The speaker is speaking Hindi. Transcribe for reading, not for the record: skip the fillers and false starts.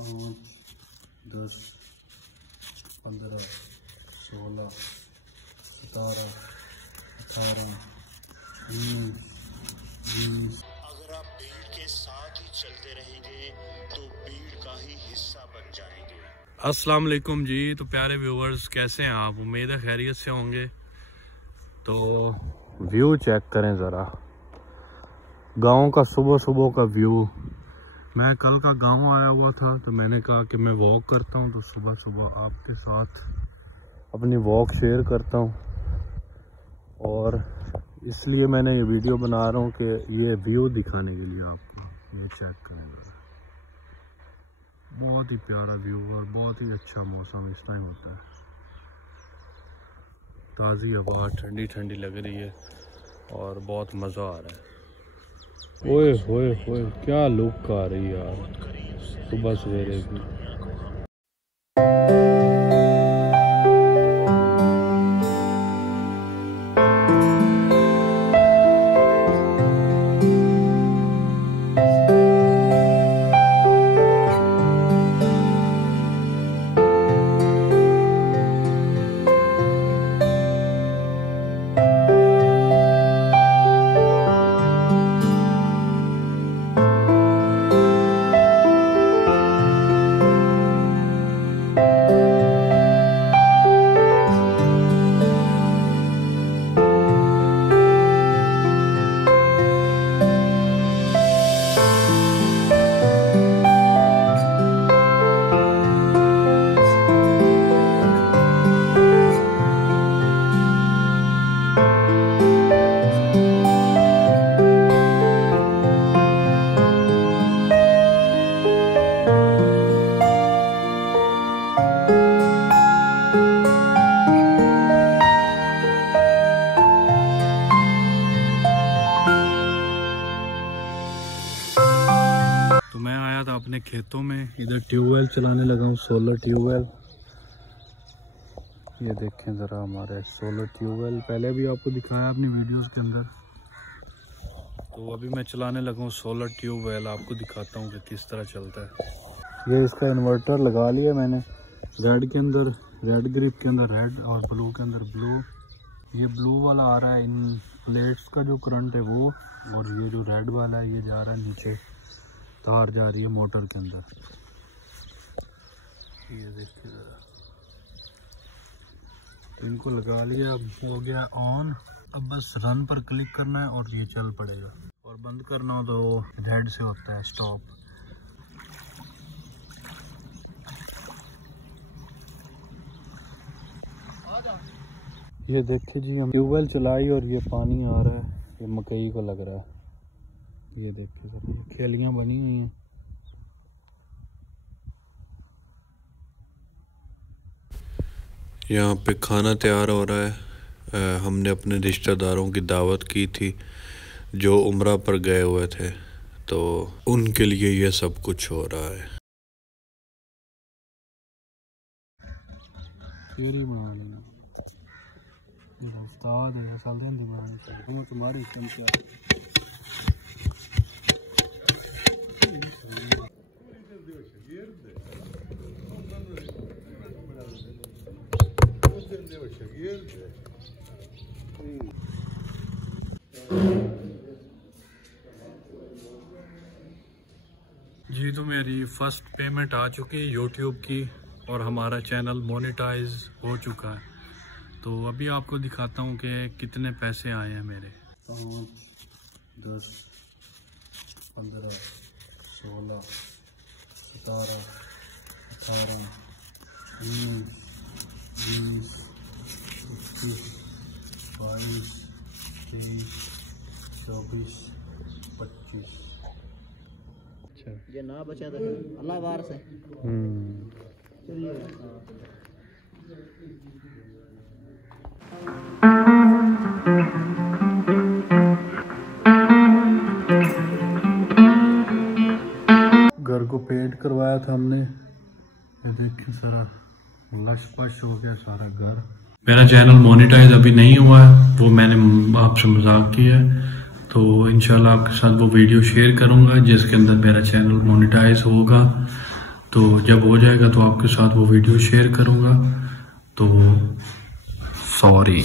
5, 10, 15, 16, 17, 18, 19, 20। अगर आप भीड़ के साथ ही चलते रहेंगे तो भीड़ का ही हिस्सा बन जाएंगे। अस्सलाम वालेकुम जी। तो प्यारे व्यूवर्स, कैसे हैं आप? उम्मीद है खैरियत से होंगे। तो व्यू चेक करें ज़रा, गांव का सुबह सुबह का व्यू। मैं कल का गांव आया हुआ था तो मैंने कहा कि मैं वॉक करता हूं, तो सुबह सुबह आपके साथ अपनी वॉक शेयर करता हूं, और इसलिए मैंने ये वीडियो बना रहा हूं कि ये व्यू दिखाने के लिए आपको। ये चेक करें ज़रा, बहुत ही प्यारा व्यू और बहुत ही अच्छा मौसम इस टाइम होता है। ताज़ी हवा ठंडी ठंडी लग रही है और बहुत मज़ा आ रहा है। ओए होए होए, क्या लुक आ रही है यार सुबह सवेरे की। अपने खेतों में इधर ट्यूबवेल चलाने लगा हूँ, सोलर ट्यूबवेल। ये देखें ज़रा हमारे सोलर ट्यूबवेल, पहले भी आपको दिखाया अपनी वीडियोस के अंदर। तो अभी मैं चलाने लगा हूँ सोलर ट्यूबवेल, आपको दिखाता हूँ कि किस तरह चलता है। ये इसका इन्वर्टर लगा लिया मैंने, रेड के अंदर रेड, ग्रिप के अंदर रेड और ब्लू के अंदर ब्लू। ये ब्लू वाला आ रहा है इन प्लेट्स का जो करंट है वो, और ये जो रेड वाला है ये जा रहा है नीचे, तार जा रही है मोटर के अंदर। ये देखिए ज़रा, इनको लगा लिया, अब हो गया ऑन। अब बस रन पर क्लिक करना है और ये चल पड़ेगा, और बंद करना हो तो रेड से होता है स्टॉप। ये देखिए जी, हम ट्यूबवेल चलाई और ये पानी आ रहा है, ये मकई को लग रहा है। ये देखिए सर, ये खेलियां बनी हुई हैं। यहाँ पे खाना तैयार हो रहा है। हमने अपने रिश्तेदारों की दावत की थी जो उम्रा पर गए हुए थे, तो उनके लिए ये सब कुछ हो रहा है। तुम्हारी जी, तो मेरी फर्स्ट पेमेंट आ चुकी है यूट्यूब की, और हमारा चैनल मोनेटाइज हो चुका है। तो अभी आपको दिखाता हूँ कि कितने पैसे आए हैं मेरे। 5, 10, 15, 16, 17, 18, 19, 20, 21, 22, 23, 24, 25। अच्छा, ये ना बचा तो अल्लाह वार से। चलिए घर को पेंट करवाया था हमने, ये देखिए सारा लश पश हो गया सारा घर। मेरा चैनल मोनेटाइज अभी नहीं हुआ है, वो मैंने आपसे मजाक किया है। तो इंशाल्लाह आपके साथ वो वीडियो शेयर करूंगा जिसके अंदर मेरा चैनल मोनेटाइज होगा। तो जब हो जाएगा तो आपके साथ वो वीडियो शेयर करूँगा। तो सॉरी।